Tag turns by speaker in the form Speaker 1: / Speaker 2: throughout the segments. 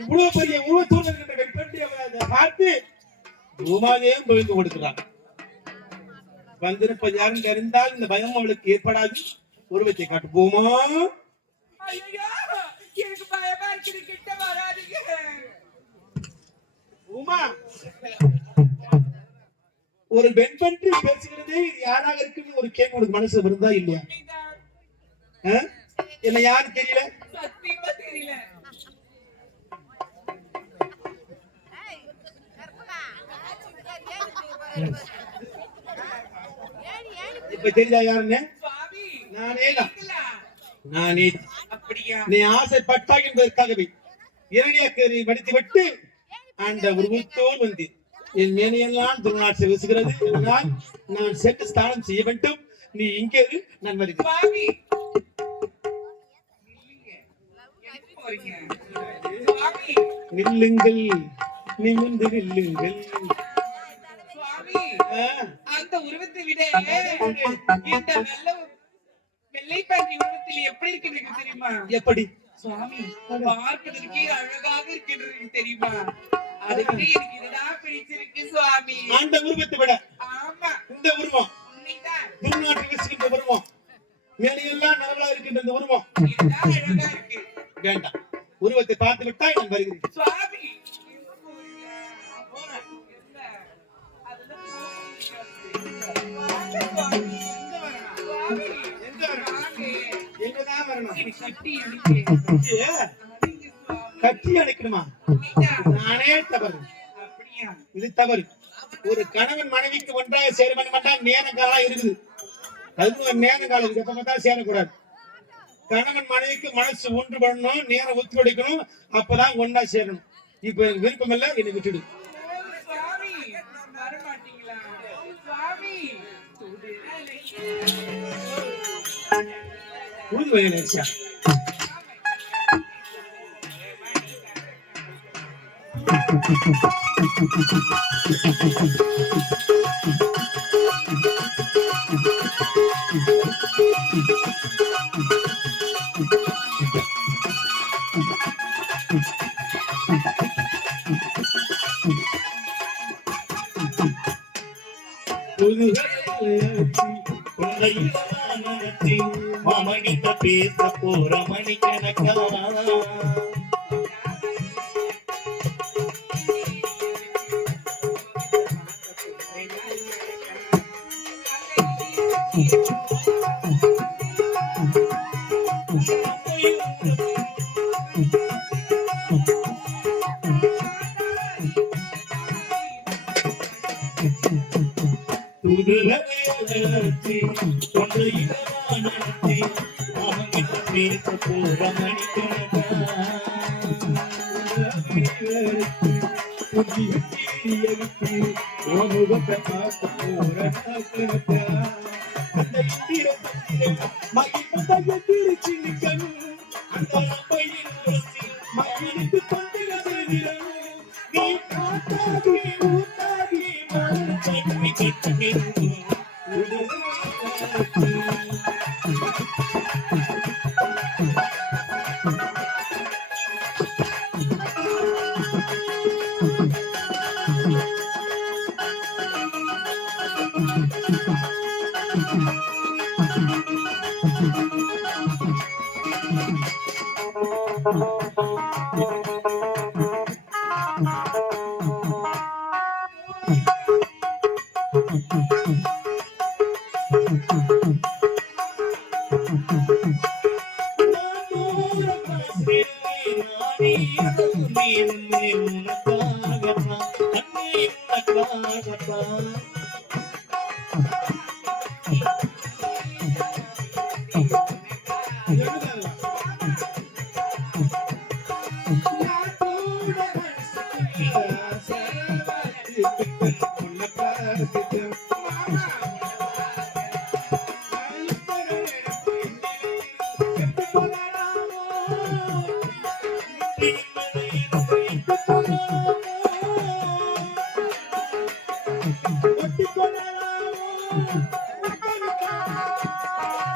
Speaker 1: இவ்வளவு பெரிய உருவத்தோடு பார்த்து பூமாதேவும் பகிர்ந்து வந்திருப்பது யாரும் தெரிந்தால் இந்த பயம் அவளுக்கு ஏற்படாது. உருவத்தை காட்டு. பூமா.
Speaker 2: ஐயோ எனக்கு பயமா இருக்குது கிட்ட வராதீங்க.
Speaker 1: பூமா. ஒரு வெண்பன்றி பேசுகிறதே இது யாராக இருக்குன்னு ஒரு கேள்வி உனக்கு மனசு வருதா இல்லையா? என்ன யாரு தெரியல?
Speaker 2: தெரியல.
Speaker 1: இப்ப தெரிஞ்சா யாருன்னு? நானே தான்? நானே. நீ என்பதற்காகவே மடித்து விட்டு அந்த உருவத்தோடு வந்து என் மேனையெல்லாம் திருநாட்சி வீசுகிறது அதனால் நான் சென்று ஸ்தானம் செய்ய வேண்டும். நீ இங்கே இரு, நான் வருகிறேன். நில்லுங்கள். நிமிர்ந்து நில்லுங்கள்.
Speaker 2: அந்த உருவத்தை விட இந்த வெள்ள வெள்ளை பாண்டி உருவத்தில் எப்படி இருக்கிறது தெரியுமா?
Speaker 1: எப்படி?
Speaker 2: சுவாமி பார்ப்பதற்கே அழகாக இருக்கின்றது தெரியுமா? அதை விட எனக்கு இதுதான் பிடிச்சிருக்கு சுவாமி.
Speaker 1: அந்த உருவத்தை விட
Speaker 2: ஆமா.
Speaker 1: இந்த உருவம்
Speaker 2: உண்மைதான்
Speaker 1: திருநாட்டு வீசுகின்ற உருவம் மேனையெல்லாம் நரவலா இருக்கின்ற இந்த உருவம்.
Speaker 2: இதுதான் அழகா இருக்கு.
Speaker 1: வேண்டாம். உருவத்தை பார்த்து விட்டால் நான் வருகிறேன்.
Speaker 2: சுவாமி கட்டி
Speaker 1: அணைக்கணுமா? நானே தவறு. இது தவறு. ஒரு கணவன் மனைவிக்கு ஒன்றாக சேர வேண்டும் நேர காலம் இருக்குது. பதினோரு நேர காலம் இருக்கு எப்ப பார்த்தா சேரக்கூடாது. கணவன் மனைவிக்கு மனசு ஒன்று பண்ணணும் நேரம் ஒத்துழைக்கணும். அப்பதான் ஒன்னா சேரணும். இப்ப எனக்கு விருப்பம் இல்ல என்னை விட்டுடு. ஊது வயல் Good luck. நிலத்தி ஒன்று இளத்தி அகங்கிட்ட மகிழ்ந்து தொண்டிரதேவிரன் நீ காத்தாகி ஊத்தாகி மனம்
Speaker 2: சென்று Yeah.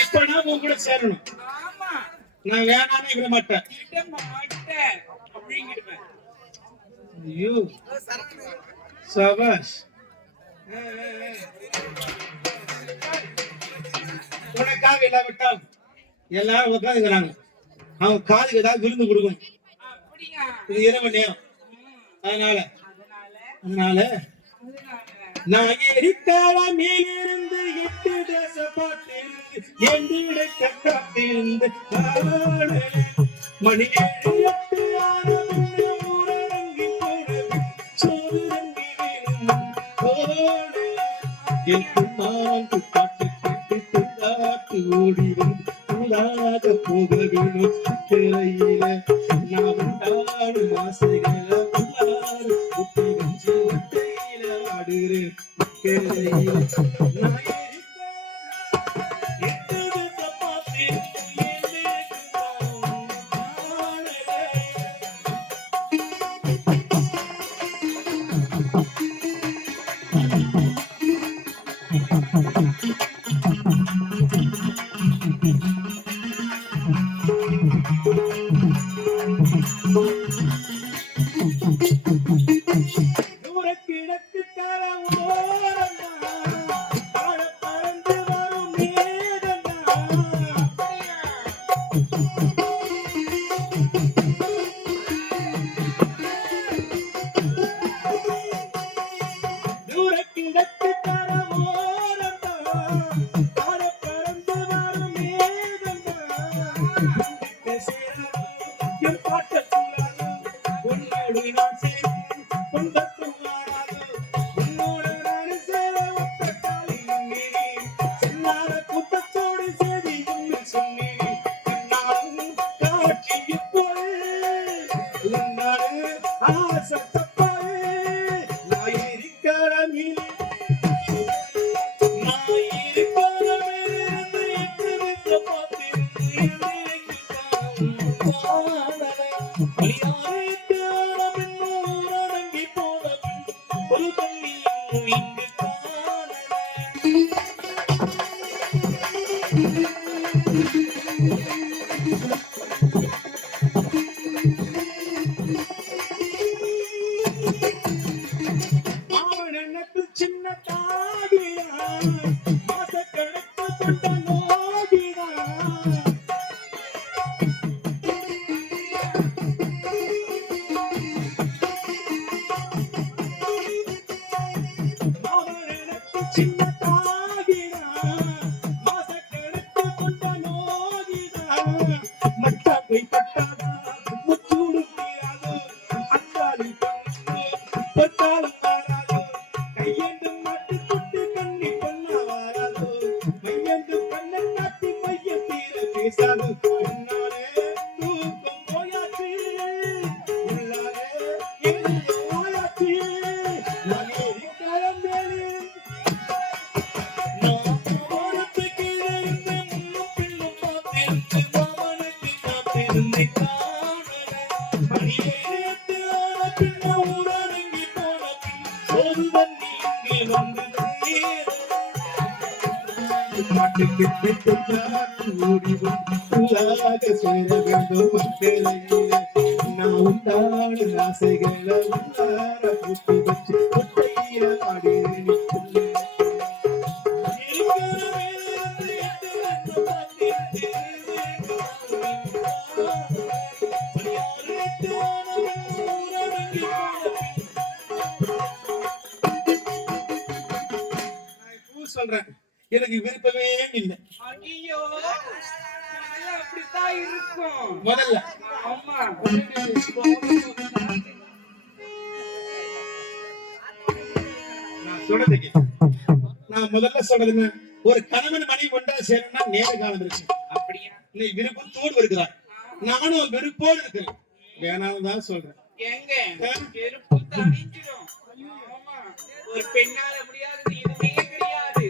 Speaker 1: இப்ப நான் உங்க கூட சேரணும். நான் வேணான்னு
Speaker 2: இருக்க
Speaker 1: யூ சபாஷ் உனக்காக இல்லாவிட்டால் எல்லாரும் உட்காந்துக்கிறாங்க அவன் காதுக்கு ஏதாவது விருந்து கொடுக்கணும். இது இரவு நேரம். அதனால
Speaker 2: அதனால
Speaker 1: நாகரித்தால மேலிருந்து எட்டு தேச மணி என் பாட்டு கேட்டு துள்ளாட்டு ஓடி வந்து Sit, sit, sit. சொல்றேன். எனக்கு விருப்பமே இல்லை.
Speaker 2: அப்படித்தான் இருக்கும்.
Speaker 1: முதல்ல.
Speaker 2: அம்மா.
Speaker 1: நான் சொல்றது கேளு. நான் முதல்ல சொல்றதுங்க ஒரு கணவன் மனைவி ஒன்றா சேரணும்னா நேர காலம் இருக்கு.
Speaker 2: அப்படியா?
Speaker 1: நீ விருப்பத்தோடு இருக்கிறான் நானும் விருப்போடு இருக்கிறேன். வேணாம்னு தான் சொல்றேன்.
Speaker 2: எங்க ஒரு பெண்ணால முடியாதது எதுவுமே கிடையாது.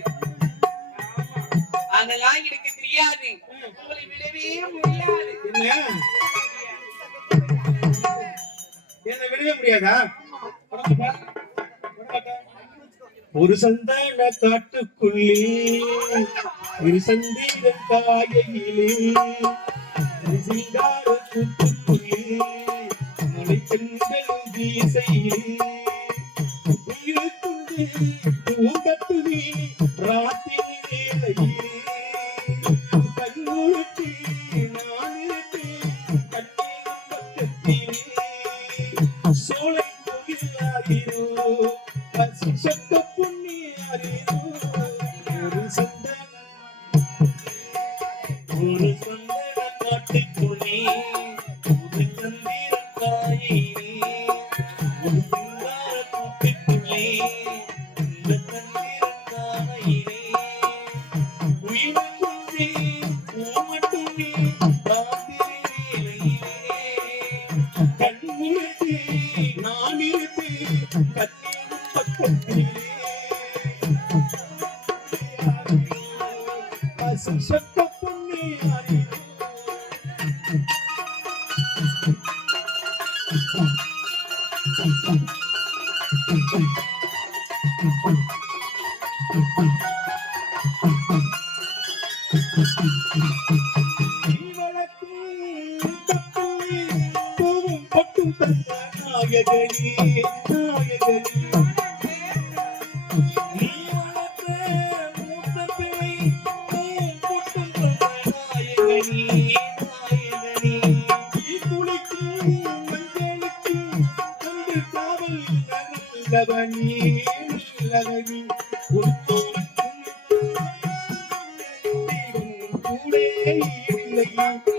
Speaker 2: அதெல்லாம் எனக்கு தெரியாது. உங்களை விடவே முடியாது.
Speaker 1: என்ன? என்ன விடவே முடியாதா? ஒரு சந்தான காட்டுக்குள்ளே ஒரு சந்தேகம் காயையிலே ஒரு சிங்கார கூட்டுக்குள்ளே மலை பெண்களும் வீசையிலே. உயிருக்குள்ளே ராத்திரி நான் இருப்பேன் பக்கத்திலே. நாயகனே நாயகனே. கூட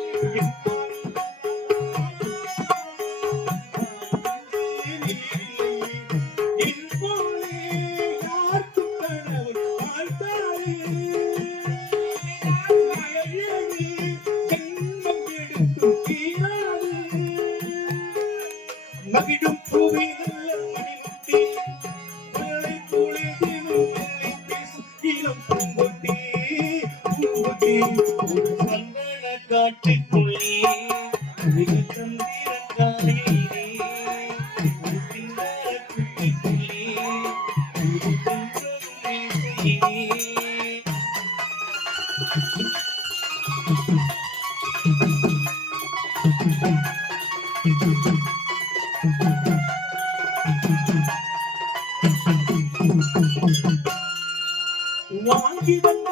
Speaker 1: வாங்கி வந்த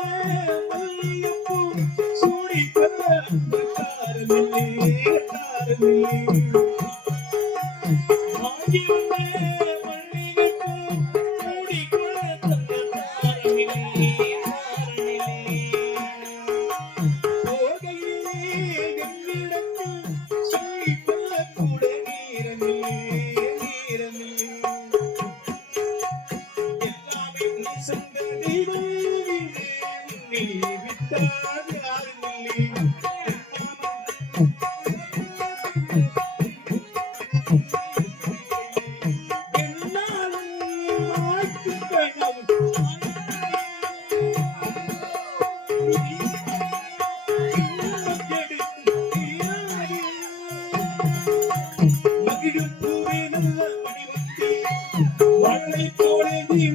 Speaker 1: மல்லிகைப்பூ சூடிக் கொள்ள மகிழும் பூவே நல்ல மணிமுத்தே வாழை போல நீ